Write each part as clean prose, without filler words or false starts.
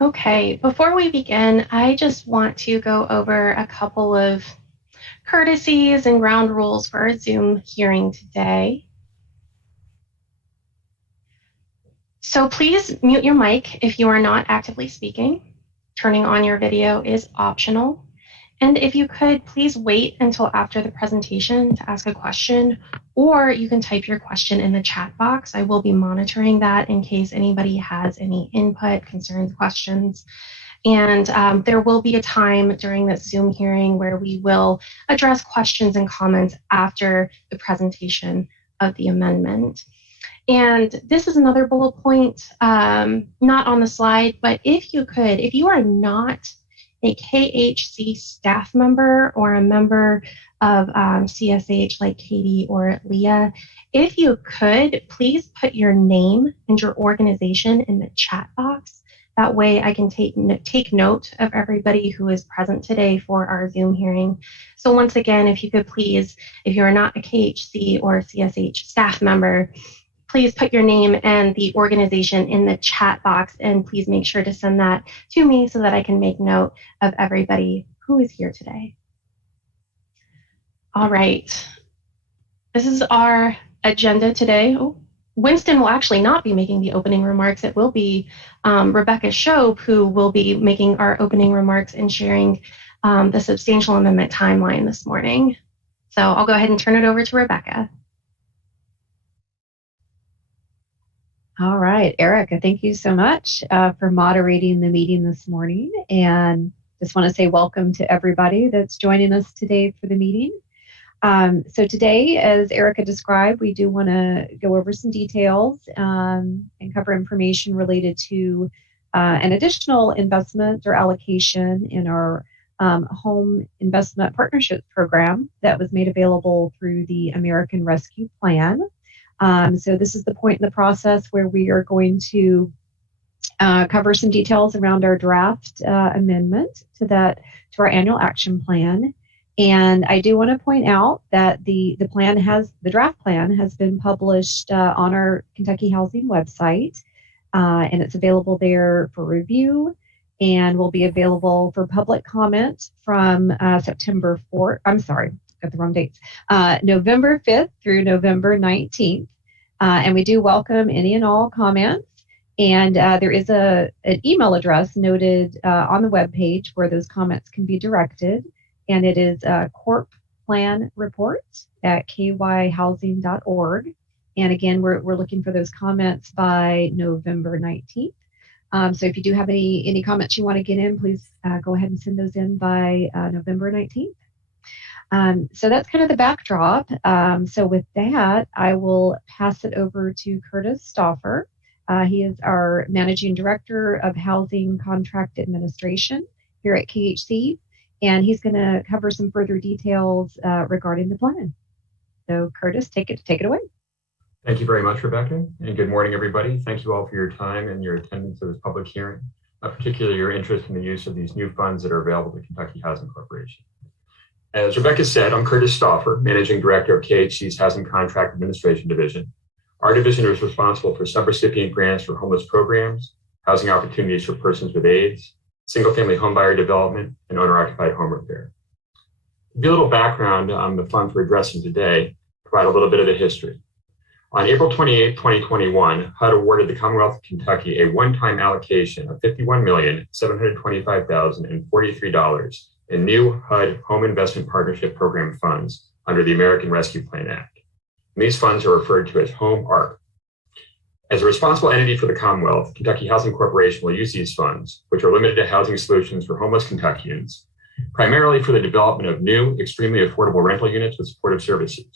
Okay, before we begin, I just want to go over a couple of courtesies and ground rules for our Zoom hearing today. So please mute your mic if you are not actively speaking. Turning on your video is optional. And if you could, please wait until after the presentation to ask a question, or you can type your question in the chat box. I will be monitoring that in case anybody has any input, concerns, questions. And there will be a time during this Zoom hearing where we will address questions and comments after the presentation of the amendment. And this is another bullet point, not on the slide, but if you are not a KHC staff member or a member of CSH like Katie or Leah, if you could, please put your name and your organization in the chat box. That way I can take note of everybody who is present today for our Zoom hearing. So once again, if you could please, if you are not a KHC or CSH staff member, please put your name and the organization in the chat box, and please make sure to send that to me so that I can make note of everybody who is here today. All right, this is our agenda today. Oh, Winston will actually not be making the opening remarks. It will be Rebecca Shope who will be making our opening remarks and sharing the substantial amendment timeline this morning. So I'll go ahead and turn it over to Rebecca. All right, Erica, thank you so much for moderating the meeting this morning. And just want to say welcome to everybody that's joining us today for the meeting. So today, as Erica described, we do want to go over some details and cover information related to an additional investment or allocation in our Home Investment Partnership Program that was made available through the American Rescue Plan. So this is the point in the process where we are going to cover some details around our draft amendment to our annual action plan. And I do want to point out that the draft plan has been published on our Kentucky Housing website, and it's available there for review and will be available for public comment from September 4th. I'm sorry. Got the wrong dates, November 5th through November 19th. And we do welcome any and all comments. And there is an email address noted on the webpage where those comments can be directed. And it is corpplanreport@kyhousing.org. And again, we're looking for those comments by November 19th. So if you do have any comments you want to get in, please go ahead and send those in by November 19th. So that's kind of the backdrop. So with that, I will pass it over to Curtis Stauffer. He is our Managing Director of Housing Contract Administration here at KHC, and he's going to cover some further details regarding the plan. So Curtis, take it away. Thank you very much, Rebecca, and good morning, everybody. Thank you all for your time and your attendance at this public hearing, particularly your interest in the use of these new funds that are available to Kentucky Housing Corporation. As Rebecca said, I'm Curtis Stauffer, Managing Director of KHC's Housing Contract Administration Division. Our division is responsible for subrecipient grants for homeless programs, housing opportunities for persons with AIDS, single-family homebuyer development, and owner-occupied home repair. To give a little background on the funds we're addressing today, provide a little bit of the history. On April 28, 2021, HUD awarded the Commonwealth of Kentucky a one-time allocation of $51,725,043 in new HUD Home Investment Partnership Program funds under the American Rescue Plan Act. And these funds are referred to as Home ARPA. As a responsible entity for the Commonwealth, Kentucky Housing Corporation will use these funds, which are limited to housing solutions for homeless Kentuckians, primarily for the development of new, extremely affordable rental units with supportive services.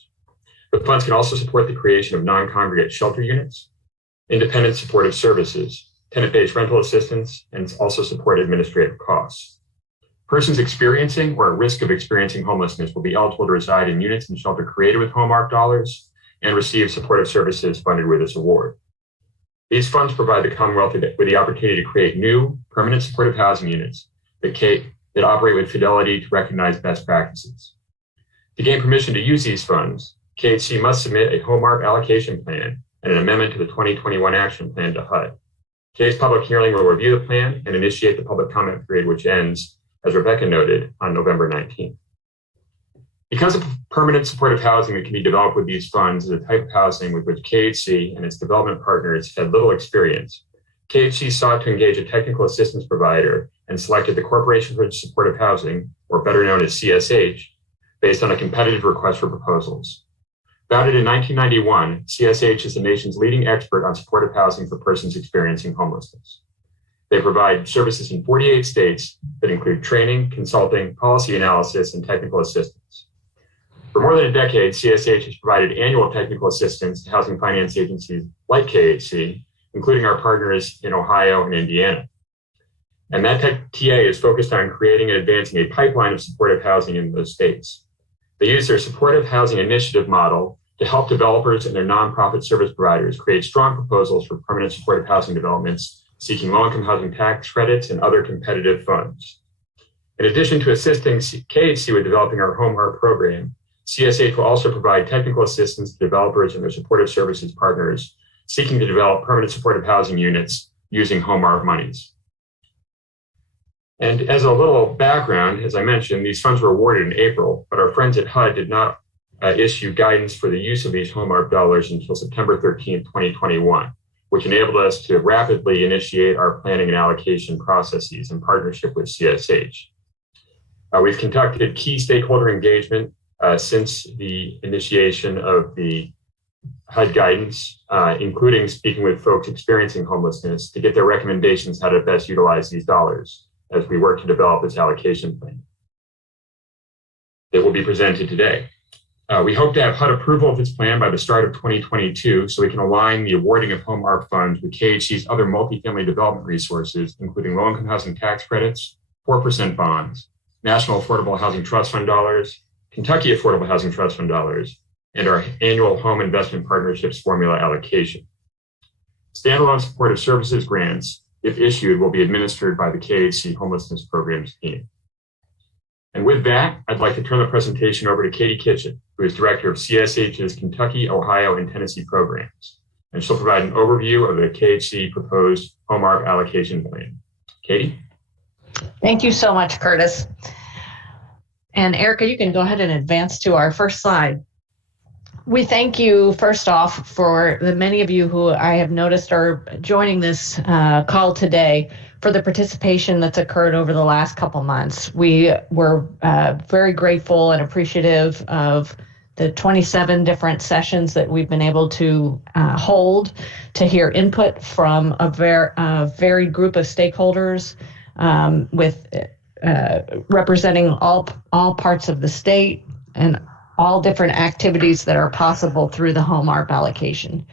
The funds can also support the creation of non-congregate shelter units, independent supportive services, tenant-based rental assistance, and also support administrative costs. Persons experiencing or at risk of experiencing homelessness will be eligible to reside in units and shelter created with Home ARP dollars and receive supportive services funded with this award. These funds provide the Commonwealth with the opportunity to create new, permanent supportive housing units that operate with fidelity to recognize best practices. To gain permission to use these funds, KHC must submit a Home ARP allocation plan and an amendment to the 2021 Action Plan to HUD. Today's public hearing will review the plan and initiate the public comment period, which ends, as Rebecca noted, on November 19th. Because of permanent supportive housing that can be developed with these funds is a type of housing with which KHC and its development partners had little experience, KHC sought to engage a technical assistance provider and selected the Corporation for Supportive Housing, or better known as CSH, based on a competitive request for proposals. Founded in 1991, CSH is the nation's leading expert on supportive housing for persons experiencing homelessness. They provide services in 48 states that include training, consulting, policy analysis, and technical assistance. For more than a decade, CSH has provided annual technical assistance to housing finance agencies like KHC, including our partners in Ohio and Indiana. And that TA is focused on creating and advancing a pipeline of supportive housing in those states. They use their supportive housing initiative model to help developers and their nonprofit service providers create strong proposals for permanent supportive housing developments, seeking low-income housing tax credits and other competitive funds. In addition to assisting KHC with developing our Home ARP program, CSH will also provide technical assistance to developers and their supportive services partners seeking to develop permanent supportive housing units using Home ARP monies. And as a little background, as I mentioned, these funds were awarded in April, but our friends at HUD did not issue guidance for the use of these Home ARP dollars until September 13th, 2021, which enabled us to rapidly initiate our planning and allocation processes in partnership with CSH. We've conducted key stakeholder engagement since the initiation of the HUD guidance, including speaking with folks experiencing homelessness to get their recommendations how to best utilize these dollars as we work to develop this allocation plan that will be presented today. We hope to have HUD approval of this plan by the start of 2022 so we can align the awarding of Home ARP funds with KHC's other multifamily development resources, including low-income housing tax credits, 4% bonds, National Affordable Housing Trust Fund dollars, Kentucky Affordable Housing Trust Fund dollars, and our annual Home Investment Partnerships formula allocation. Standalone supportive services grants, if issued, will be administered by the KHC Homelessness Programs team. And with that, I'd like to turn the presentation over to Katie Kitchen, who is director of CSH's Kentucky, Ohio, and Tennessee programs. And she'll provide an overview of the KHC proposed Home ARP allocation plan. Katie? Thank you so much, Curtis. And Erica, you can go ahead and advance to our first slide. We thank you, first off, for the many of you who I have noticed are joining this call today for the participation that's occurred over the last couple months. We were very grateful and appreciative of the 27 different sessions that we've been able to hold to hear input from a varied group of stakeholders with representing all parts of the state and all different activities that are possible through the Home ARP allocation.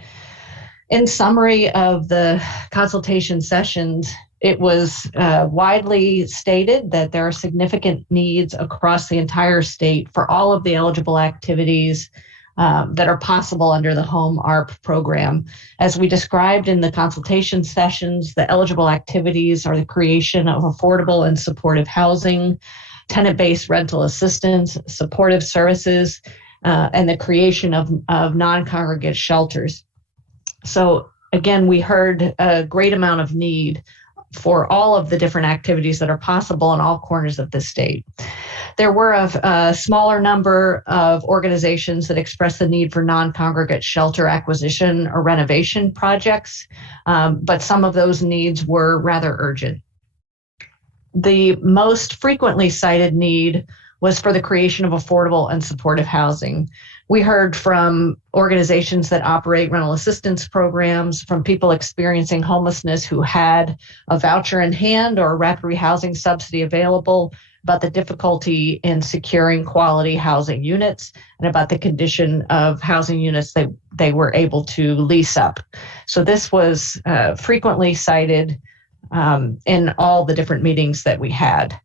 In summary of the consultation sessions, it was widely stated that there are significant needs across the entire state for all of the eligible activities that are possible under the Home ARP program. As we described in the consultation sessions, the eligible activities are the creation of affordable and supportive housing, tenant-based rental assistance, supportive services, and the creation of non-congregate shelters. So again, we heard a great amount of need for all of the different activities that are possible in all corners of the state. There were a smaller number of organizations that expressed the need for non-congregate shelter acquisition or renovation projects, but some of those needs were rather urgent. The most frequently cited need was for the creation of affordable and supportive housing. We heard from organizations that operate rental assistance programs, from people experiencing homelessness who had a voucher in hand or a rapid rehousing subsidy available, about the difficulty in securing quality housing units and about the condition of housing units that they were able to lease up. So this was frequently cited in all the different meetings that we had.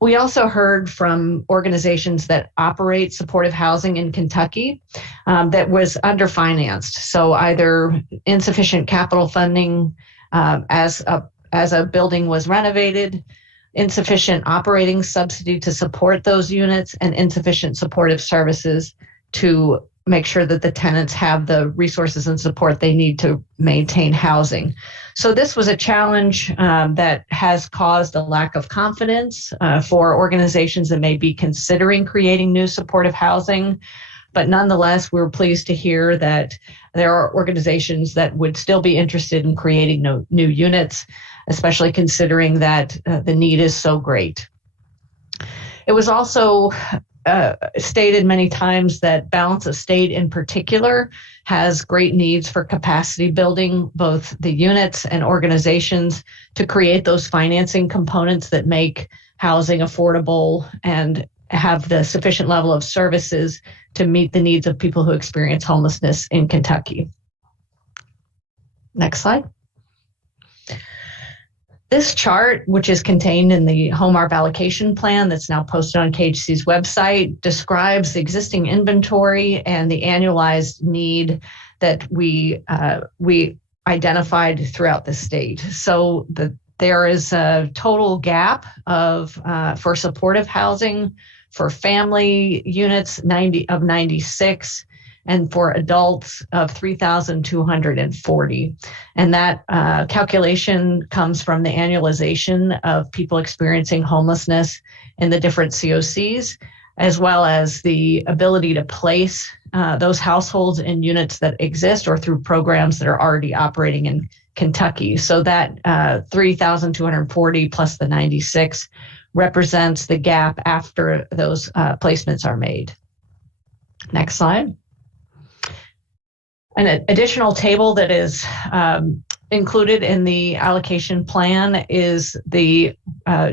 We also heard from organizations that operate supportive housing in Kentucky that was underfinanced. So either insufficient capital funding as a building was renovated, insufficient operating subsidy to support those units, and insufficient supportive services to make sure that the tenants have the resources and support they need to maintain housing. So this was a challenge that has caused a lack of confidence for organizations that may be considering creating new supportive housing. But nonetheless, we were pleased to hear that there are organizations that would still be interested in creating new units, especially considering that the need is so great. It was also stated many times that Balance Estate in particular has great needs for capacity building, both the units and organizations, to create those financing components that make housing affordable and have the sufficient level of services to meet the needs of people who experience homelessness in Kentucky. Next slide. This chart, which is contained in the Home ARPA Allocation Plan that's now posted on KHC's website, describes the existing inventory and the annualized need that we identified throughout the state. So there is a total gap of for supportive housing for family units 96, and for adults of 3,240. And that calculation comes from the annualization of people experiencing homelessness in the different COCs, as well as the ability to place those households in units that exist or through programs that are already operating in Kentucky. So that 3,240 plus the 96 represents the gap after those placements are made. Next slide. An additional table that is included in the allocation plan is the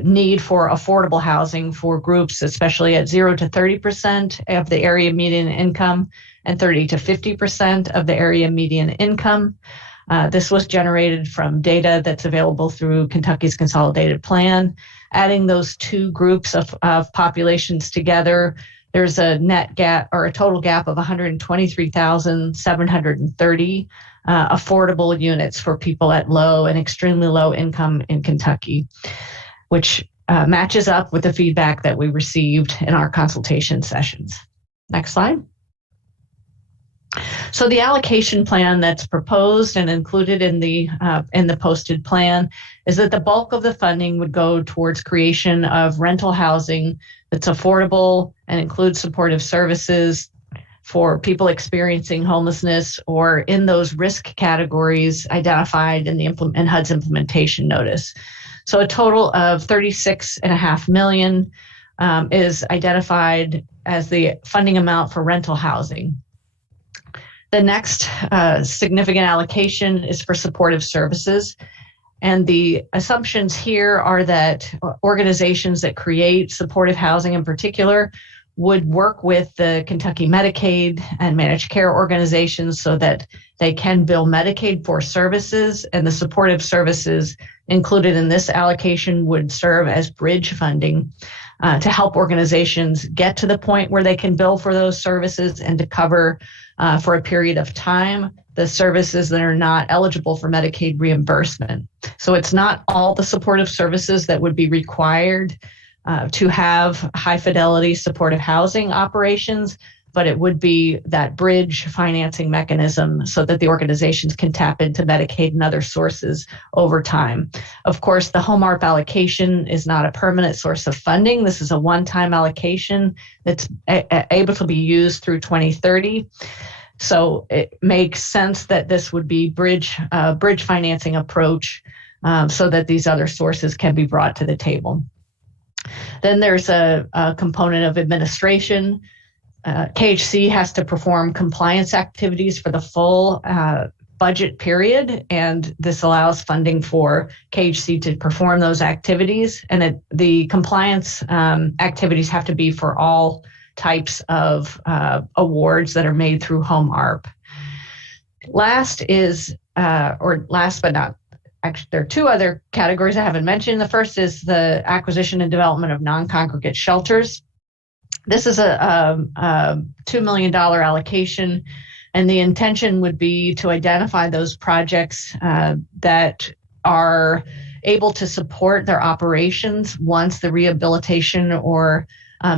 need for affordable housing for groups, especially at 0 to 30% of the area median income and 30 to 50% of the area median income. This was generated from data that's available through Kentucky's Consolidated Plan. Adding those two groups of populations together, there's a net gap or a total gap of 123,730 affordable units for people at low and extremely low income in Kentucky, which matches up with the feedback that we received in our consultation sessions. Next slide. So the allocation plan that's proposed and included in the posted plan is that the bulk of the funding would go towards creation of rental housing that's affordable and includes supportive services for people experiencing homelessness or in those risk categories identified in the HUD's implementation notice. So a total of $36.5 million is identified as the funding amount for rental housing. The next significant allocation is for supportive services. And the assumptions here are that organizations that create supportive housing in particular would work with the Kentucky Medicaid and managed care organizations so that they can bill Medicaid for services, and the supportive services included in this allocation would serve as bridge funding to help organizations get to the point where they can bill for those services and to cover for a period of time the services that are not eligible for Medicaid reimbursement. So it's not all the supportive services that would be required to have high fidelity supportive housing operations, but it would be that bridge financing mechanism so that the organizations can tap into Medicaid and other sources over time. Of course, the Home ARPA allocation is not a permanent source of funding. This is a one-time allocation that's able to be used through 2030. So it makes sense that this would be bridge financing approach so that these other sources can be brought to the table. Then there's a component of administration. KHC has to perform compliance activities for the full budget period, and this allows funding for KHC to perform those activities. And the compliance activities have to be for all types of awards that are made through Home ARP. Last but not, actually, there are two other categories I haven't mentioned. The first is the acquisition and development of non-congregate shelters. This is a $2 million allocation, and the intention would be to identify those projects that are able to support their operations once the rehabilitation or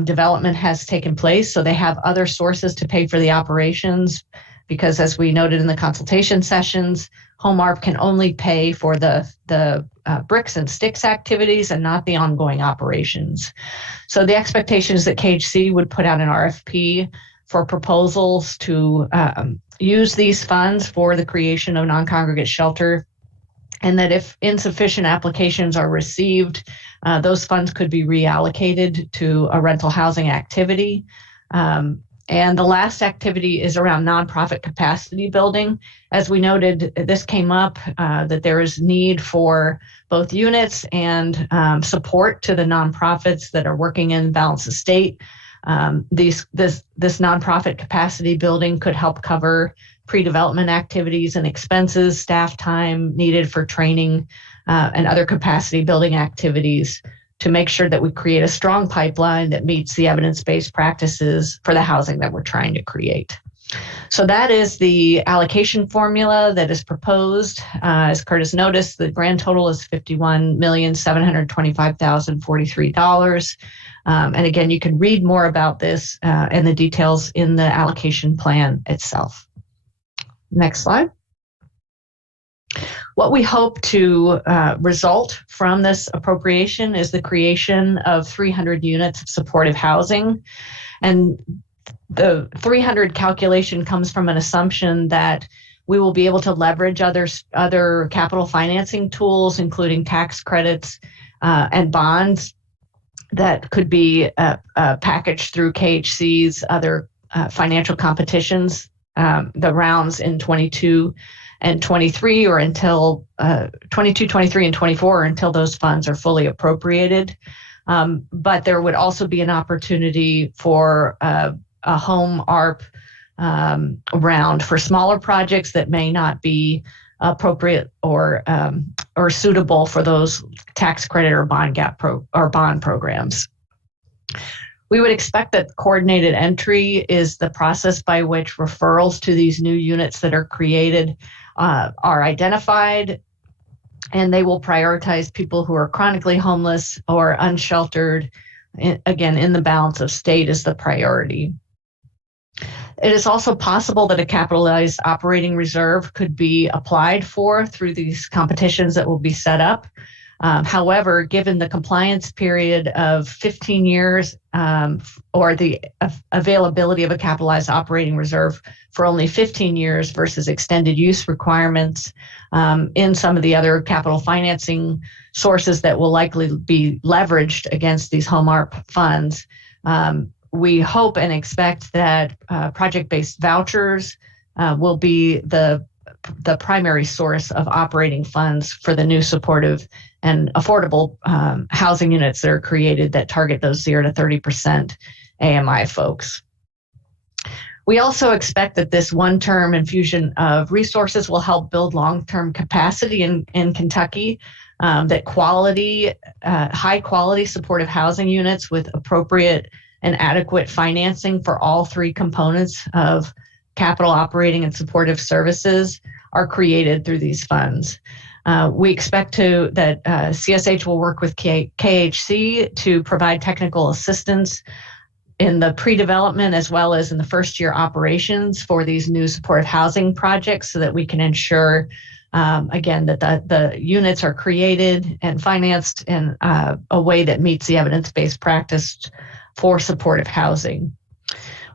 development has taken place. So they have other sources to pay for the operations because, as we noted in the consultation sessions, Home ARP can only pay for the bricks and sticks activities and not the ongoing operations. So the expectation is that KHC would put out an RFP for proposals to use these funds for the creation of non-congregate shelter, and that if insufficient applications are received, those funds could be reallocated to a rental housing activity. And the last activity is around nonprofit capacity building. As we noted, this came up that there is need for both units and support to the nonprofits that are working in balance of state. This nonprofit capacity building could help cover pre-development activities and expenses, staff time needed for training, and other capacity building activities to make sure that we create a strong pipeline that meets the evidence-based practices for the housing that we're trying to create. So that is the allocation formula that is proposed. As Curtis noticed, the grand total is $51,725,043. And again, you can read more about this and the details in the allocation plan itself. Next slide. What we hope to result from this appropriation is the creation of 300 units of supportive housing. And the 300 calculation comes from an assumption that we will be able to leverage other capital financing tools, including tax credits and bonds that could be packaged through KHC's other financial competitions, the rounds in 22 and 23, or until 22, 23, and 24, until those funds are fully appropriated. But there would also be an opportunity for a Home ARP round for smaller projects that may not be appropriate or suitable for those tax credit or bond bond programs. We would expect that coordinated entry is the process by which referrals to these new units that are created are identified, and they will prioritize people who are chronically homeless or unsheltered. Again, in the balance of state is the priority. It is also possible that a capitalized operating reserve could be applied for through these competitions that will be set up. However, given the compliance period of 15 years or the availability of a capitalized operating reserve for only 15 years versus extended use requirements in some of the other capital financing sources that will likely be leveraged against these Home ARP funds, we hope and expect that project-based vouchers will be the primary source of operating funds for the new supportive and affordable housing units that are created that target those 0 to 30% AMI folks. We also expect that this one-term infusion of resources will help build long-term capacity in Kentucky, that high-quality supportive housing units with appropriate and adequate financing for all three components of capital, operating, and supportive services are created through these funds. We expect that CSH will work with KHC to provide technical assistance in the pre-development as well as in the first-year operations for these new supportive housing projects so that we can ensure, again, that the units are created and financed in a way that meets the evidence-based practice for supportive housing.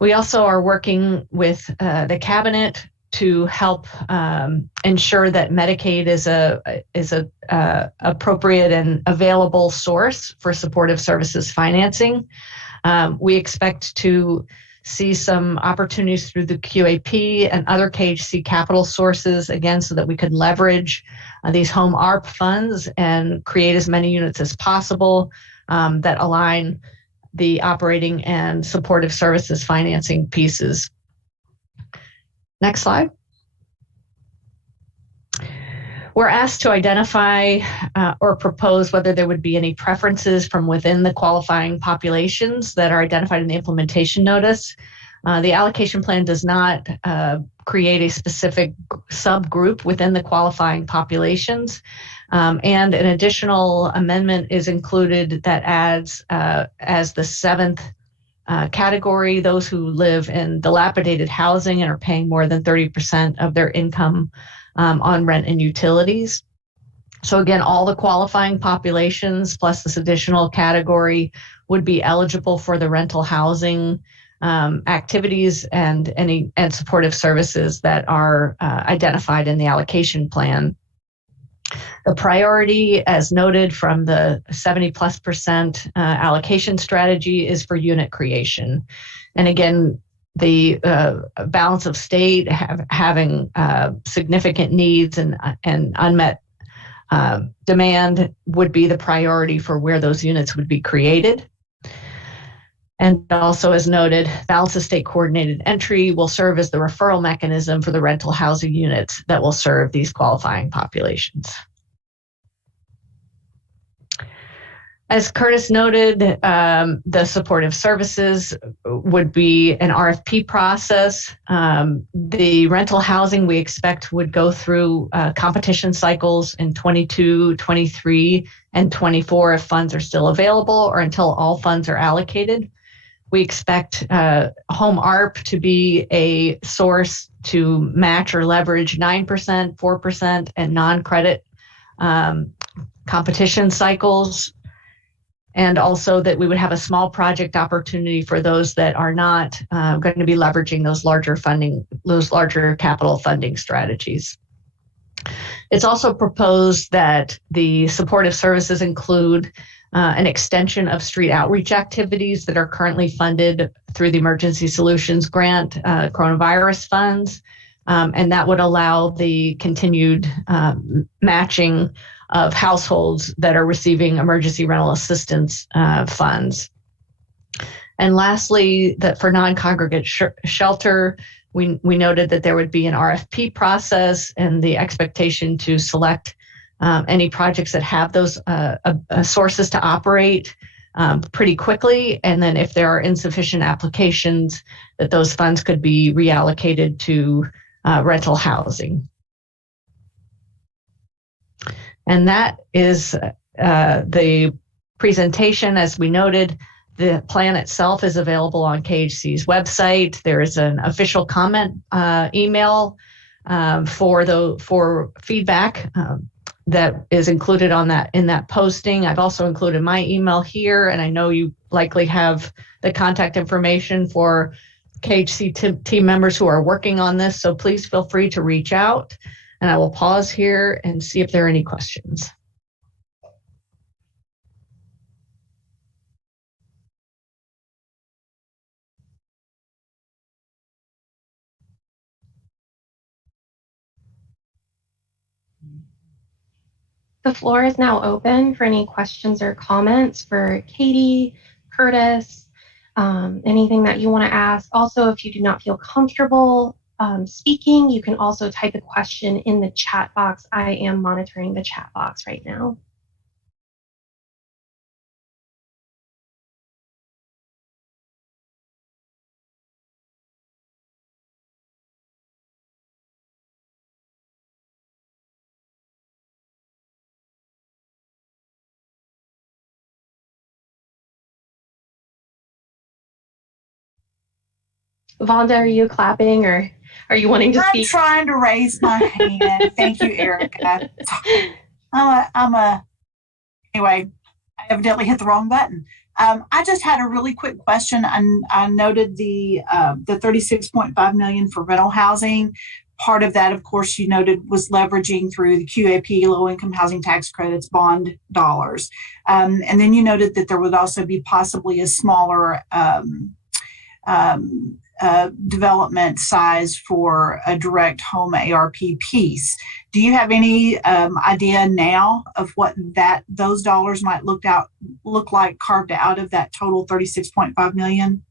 We also are working with the cabinet to help ensure that Medicaid is a appropriate and available source for supportive services financing. We expect to see some opportunities through the QAP and other KHC capital sources, again, so that we could leverage these Home ARP funds and create as many units as possible that align the operating and supportive services financing pieces. Next slide. We're asked to identify or propose whether there would be any preferences from within the qualifying populations that are identified in the implementation notice. The allocation plan does not create a specific subgroup within the qualifying populations. And an additional amendment is included that adds as the seventh category, those who live in dilapidated housing and are paying more than 30% of their income on rent and utilities. So again, all the qualifying populations plus this additional category would be eligible for the rental housing activities and supportive services that are identified in the allocation plan. The priority, as noted from the 70+% allocation strategy, is for unit creation. And again, the balance of state having significant needs and unmet demand would be the priority for where those units would be created. And also, as noted, balance of state coordinated entry will serve as the referral mechanism for the rental housing units that will serve these qualifying populations. As Curtis noted, the supportive services would be an RFP process. The rental housing we expect would go through competition cycles in 22, 23, and 24 if funds are still available or until all funds are allocated. We expect Home ARP to be a source to match or leverage 9%, 4%, and non-credit competition cycles. And also that we would have a small project opportunity for those that are not going to be leveraging those larger capital funding strategies. It's also proposed that the supportive services include an extension of street outreach activities that are currently funded through the Emergency Solutions Grant coronavirus funds, and that would allow the continued matching of households that are receiving emergency rental assistance funds. And lastly, that for non-congregate shelter, we noted that there would be an RFP process and the expectation to select any projects that have those sources to operate pretty quickly. And then if there are insufficient applications, that those funds could be reallocated to rental housing. And that is the presentation. As we noted, the plan itself is available on KHC's website. There is an official comment email for feedback that is included in that posting. I've also included my email here, and I know you likely have the contact information for KHC team members who are working on this, so please feel free to reach out. And I will pause here and see if there are any questions. The floor is now open for any questions or comments for Katie, Curtis, anything that you want to ask. Also, if you do not feel comfortable speaking, you can also type a question in the chat box. I am monitoring the chat box right now. Vonda, are you clapping or are you wanting to speak? I'm trying to raise my hand. Thank you, Erica. Anyway, I evidently hit the wrong button. I just had a really quick question. I noted the $36.5 million for rental housing. Part of that, of course, you noted was leveraging through the QAP, low-income housing tax credits, bond dollars. And then you noted that there would also be possibly a smaller development size for a direct home ARP piece. Do you have any idea now of what those dollars might look like carved out of that total $36.5 million?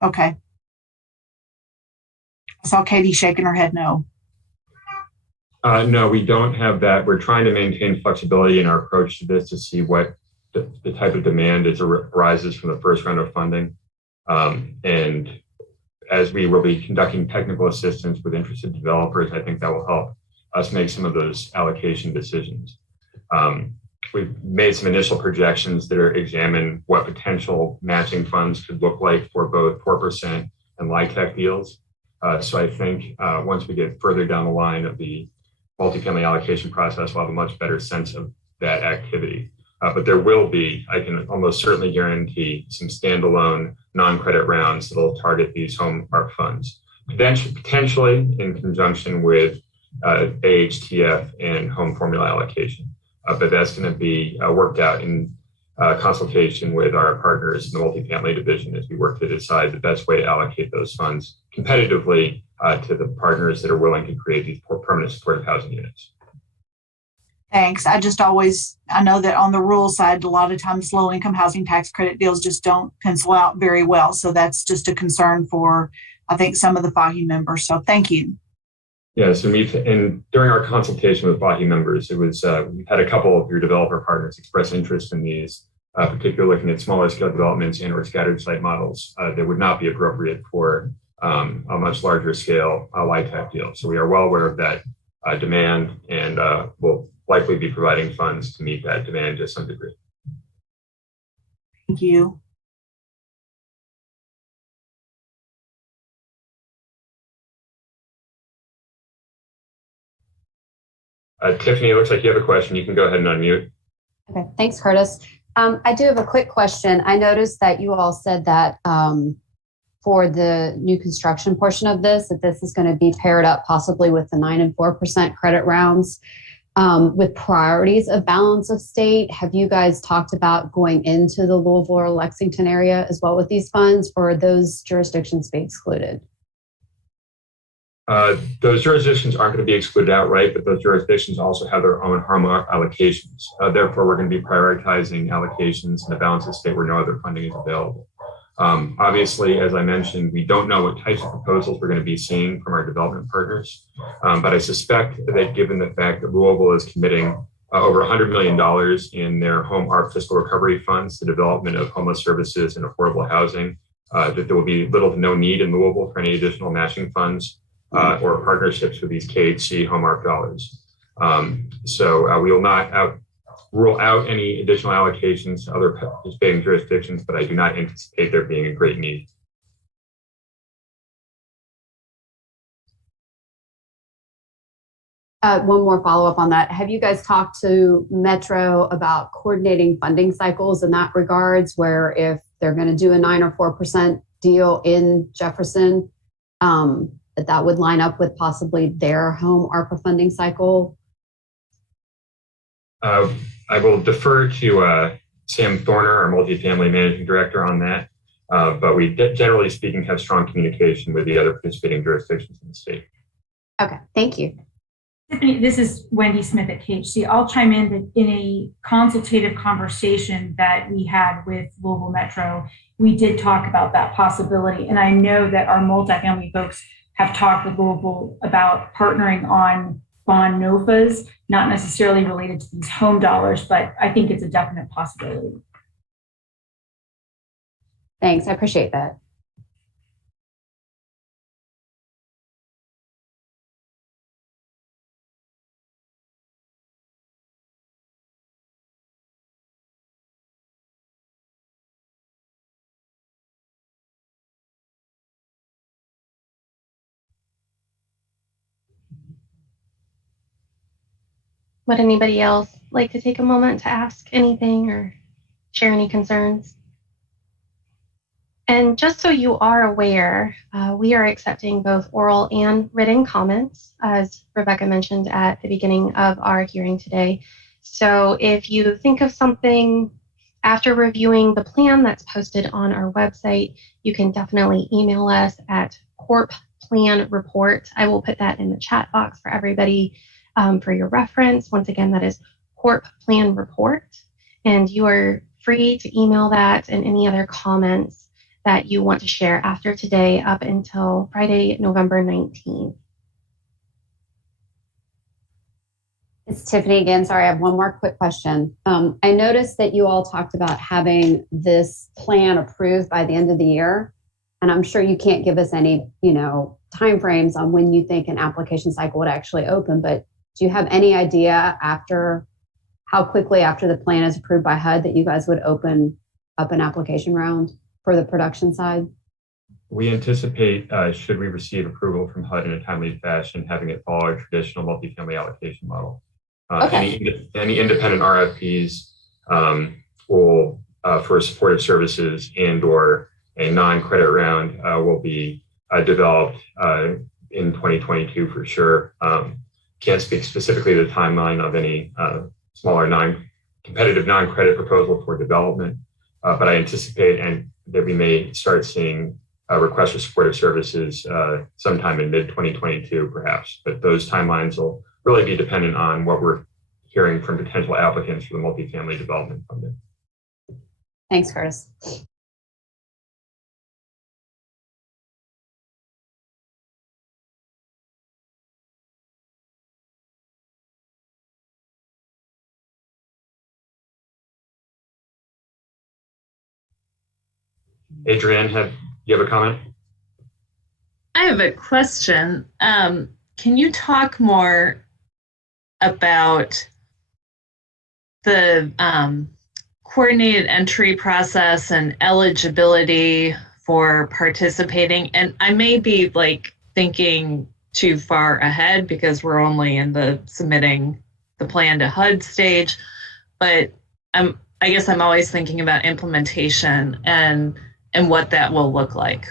Okay. I saw Katie shaking her head no. No, we don't have that. We're trying to maintain flexibility in our approach to this to see what the type of demand arises from the first round of funding. And as we will be conducting technical assistance with interested developers, I think that will help us make some of those allocation decisions. we've made some initial projections that examine what potential matching funds could look like for both 4% and LIHTC deals. So I think once we get further down the line of the multifamily allocation process, we'll have a much better sense of that activity. But there will be, I can almost certainly guarantee, some standalone non-credit rounds that will target these home ARP funds, potentially in conjunction with AHTF and home formula allocation. But that's going to be worked out in consultation with our partners in the multifamily division as we work to decide the best way to allocate those funds competitively to the partners that are willing to create these permanent supportive housing units. Thanks. I know that on the rural side, a lot of times low income housing tax credit deals just don't pencil out very well. So that's just a concern for, I think, some of the FAHI members. So thank you. Yes, and during our consultation with FAHI members, it was we've had a couple of your developer partners express interest in these, particularly looking at smaller scale developments and or scattered site models that would not be appropriate for a much larger scale LIHTC deal. So we are well aware of that demand, and will likely be providing funds to meet that demand to some degree. Thank you. Tiffany, it looks like you have a question. You can go ahead and unmute. Okay, thanks, Curtis. I do have a quick question. I noticed that you all said that for the new construction portion of this, that this is going to be paired up possibly with the 9% and 4% credit rounds with priorities of balance of state. Have you guys talked about going into the Louisville or Lexington area as well with these funds, or are those jurisdictions be excluded? Those jurisdictions aren't going to be excluded outright, but those jurisdictions also have their own home allocations. Therefore, we're going to be prioritizing allocations in the balance of state where no other funding is available. Obviously, as I mentioned, we don't know what types of proposals we're going to be seeing from our development partners, but I suspect that given the fact that Louisville is committing over $100 million in their home ARP fiscal recovery funds to development of homeless services and affordable housing, that there will be little to no need in Louisville for any additional matching funds or partnerships with these KHC home ARP dollars. So we will not rule out any additional allocations to other participating jurisdictions, but I do not anticipate there being a great need. One more follow-up on that. Have you guys talked to Metro about coordinating funding cycles in that regards, where if they're going to do a 9% or 4% deal in Jefferson, that would line up with possibly their home ARPA funding cycle? I will defer to Sam Thorner, our multifamily managing director, on that. But we, generally speaking, have strong communication with the other participating jurisdictions in the state. Okay, thank you. Tiffany, this is Wendy Smith at KHC. I'll chime in that in a consultative conversation that we had with Louisville Metro, we did talk about that possibility. And I know that our multifamily folks have talked with Louisville about partnering on bond NOFAs, not necessarily related to these home dollars, but I think it's a definite possibility. Thanks, I appreciate that. Would anybody else like to take a moment to ask anything or share any concerns? And just so you are aware, we are accepting both oral and written comments, as Rebecca mentioned at the beginning of our hearing today. So if you think of something after reviewing the plan that's posted on our website, you can definitely email us at Corp Plan Report. I will put that in the chat box for everybody for your reference. Once again, that is Corp Plan Report. And you are free to email that and any other comments that you want to share after today up until Friday, November 19th. It's Tiffany again. Sorry, I have one more quick question. I noticed that you all talked about having this plan approved by the end of the year. And I'm sure you can't give us any, timeframes on when you think an application cycle would actually open, but do you have any idea after how quickly after the plan is approved by HUD that you guys would open up an application round for the production side? We anticipate, should we receive approval from HUD in a timely fashion, having it follow our traditional multifamily allocation model. Okay. Any independent RFPs will, for supportive services and/or a non-credit round, will be developed in 2022 for sure. Can't speak specifically to the timeline of any smaller non-competitive non-credit proposal for development, but I anticipate that we may start seeing requests for supportive services sometime in mid-2022 perhaps, but those timelines will really be dependent on what we're hearing from potential applicants for the multifamily development funding. Thanks, Curtis. Adrienne, you have a comment? I have a question. Can you talk more about the coordinated entry process and eligibility for participating? And I may be like thinking too far ahead because we're only in the submitting the plan to HUD stage, but I guess I'm always thinking about implementation and what that will look like.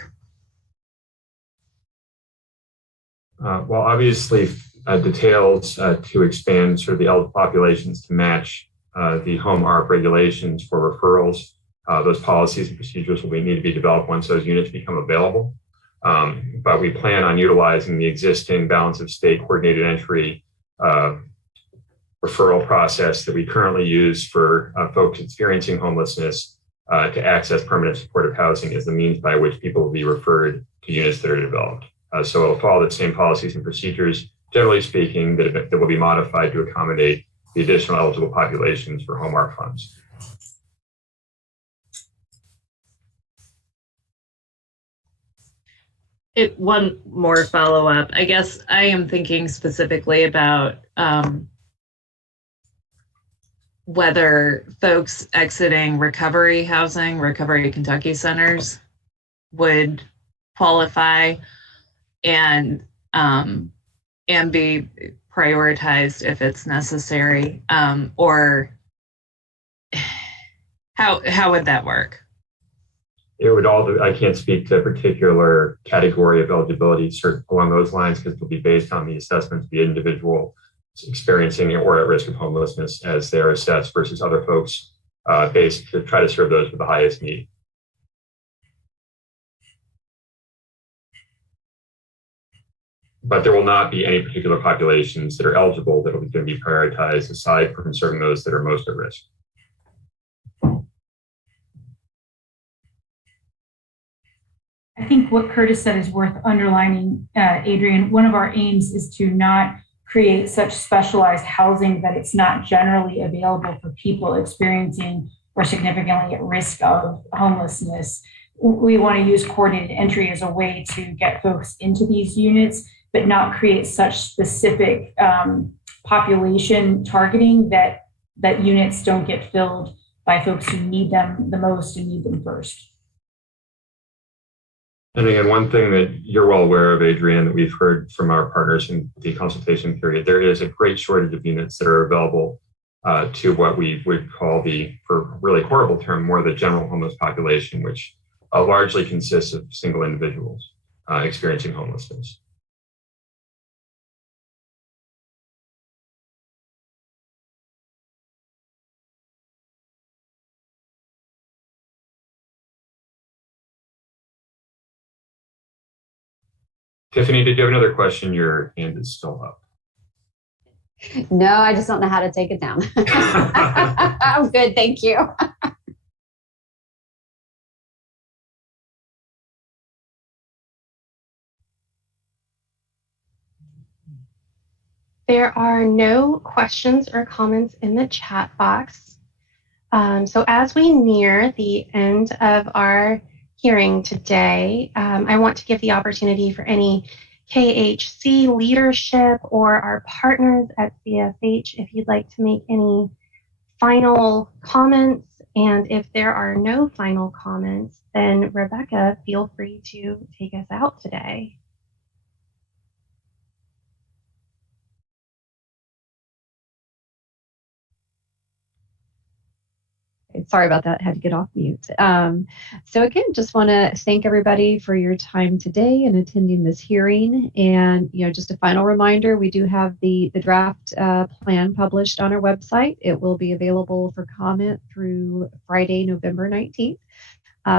Well, obviously, details to expand sort of the eligible populations to match the home ARP regulations for referrals. Those policies and procedures will need to be developed once those units become available. But we plan on utilizing the existing balance of state coordinated entry referral process that we currently use for folks experiencing homelessness to access permanent supportive housing as the means by which people will be referred to units that are developed. So it'll follow the same policies and procedures, generally speaking, that will be modified to accommodate the additional eligible populations for home ARP funds. One more follow-up. I guess I am thinking specifically about whether folks exiting recovery housing, recovery Kentucky centers would qualify and be prioritized if it's necessary, or how would that work? It would I can't speak to a particular category of eligibility along those lines because it'll be based on the assessments of the individual experiencing or at risk of homelessness as they're assessed versus other folks based to try to serve those with the highest need. But there will not be any particular populations that are eligible that are going to be prioritized aside from serving those that are most at risk. I think what Curtis said is worth underlining, Adrienne. One of our aims is to not create such specialized housing that it's not generally available for people experiencing or significantly at risk of homelessness. We want to use coordinated entry as a way to get folks into these units, but not create such specific population targeting that units don't get filled by folks who need them the most and need them first. And again, one thing that you're well aware of, Adrienne, that we've heard from our partners in the consultation period, there is a great shortage of units that are available to what we would call for really horrible term, more the general homeless population, which largely consists of single individuals experiencing homelessness. Tiffany, did you have another question? Your hand is still up. No, I just don't know how to take it down. I'm good, thank you. There are no questions or comments in the chat box. So as we near the end of our hearing today, I want to give the opportunity for any KHC leadership or our partners at CFH if you'd like to make any final comments? And if there are no final comments, then Rebecca, feel free to take us out today. Sorry about that. Had to get off mute. So again, just want to thank everybody for your time today and attending this hearing. And just a final reminder, we do have the draft plan published on our website. It will be available for comment through Friday, November 19th.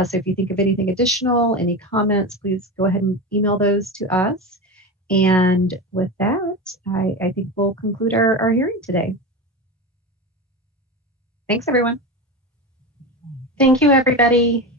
So if you think of anything additional, any comments, please go ahead and email those to us. And with that, I think we'll conclude our hearing today. Thanks, everyone. Thank you, everybody.